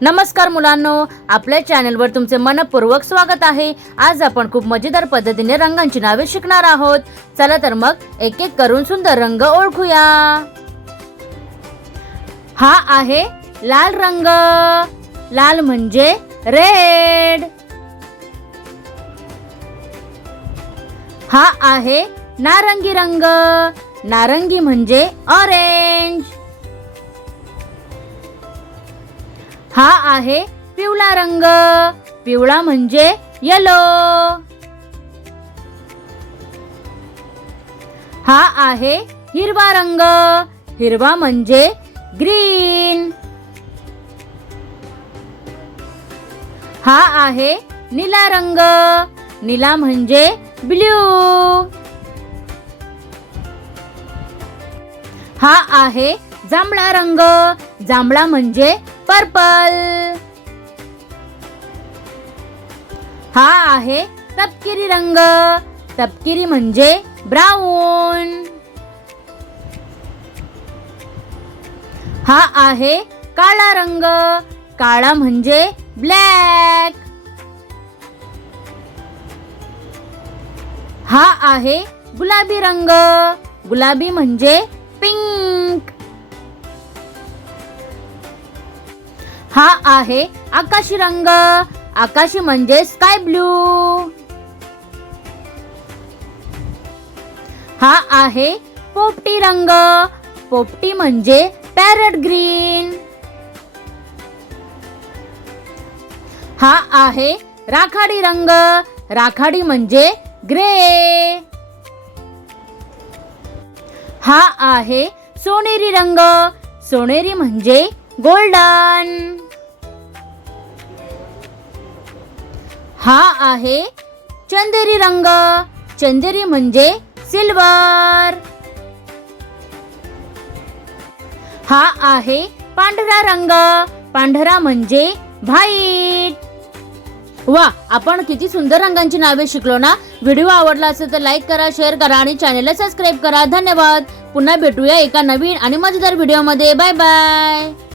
नमस्कार मुलांनो, आपल्या चॅनलवर तुमचे मनपूर्वक स्वागत आहे। आज आपण खूप मजेदार पद्धतीने रंगांची नावे शिकणार आहोत। चला तर मग एक एक करून सुंदर रंग ओळखूया। हा आहे लाल रंग। लाल म्हणजे रेड। हा आहे नारंगी रंग। नारंगी म्हणजे ऑरेंज। हा आहे पिवळा रंग। पिवळा म्हणजे येलो। हा आहे हिरवा रंग। हिरवा म्हणजे ग्रीन। हा आहे निळा रंग। निळा म्हणजे ब्ल्यू। हा आहे जांभळा रंग। जांभळा म्हणजे पर्पल। हा आहे तपकिरी रंग। तपकिरी म्हणजे ब्राऊन। हा आहे काळा रंग। काळा म्हणजे ब्लॅक। हा आहे गुलाबी रंग। गुलाबी म्हणजे पिंक। हा आहे आकाशी रंग। आकाशी म्हणजे स्काय ब्लू। हा आहे पोपटी रंग। पोपटी म्हणजे पॅरट ग्रीन। हा आहे राखाडी रंग। राखाडी म्हणजे ग्रे। हा आहे सोनेरी रंग। सोनेरी म्हणजे गोल्डन। हा आहे चंदेरी रंग। चंदेरी म्हणजे सिल्वर। हा आहे पांढरा रंग। पांढरा म्हणजे व्हाईट। वा, आपण किती सुंदर रंगांची नावे शिकलो ना। व्हिडिओ आवडला असेल तर लाईक करा, शेअर करा आणि चॅनलला सबस्क्राईब करा। धन्यवाद। पुन्हा भेटूया एका नवीन आणि मजेदार व्हिडिओमध्ये। Bye bye.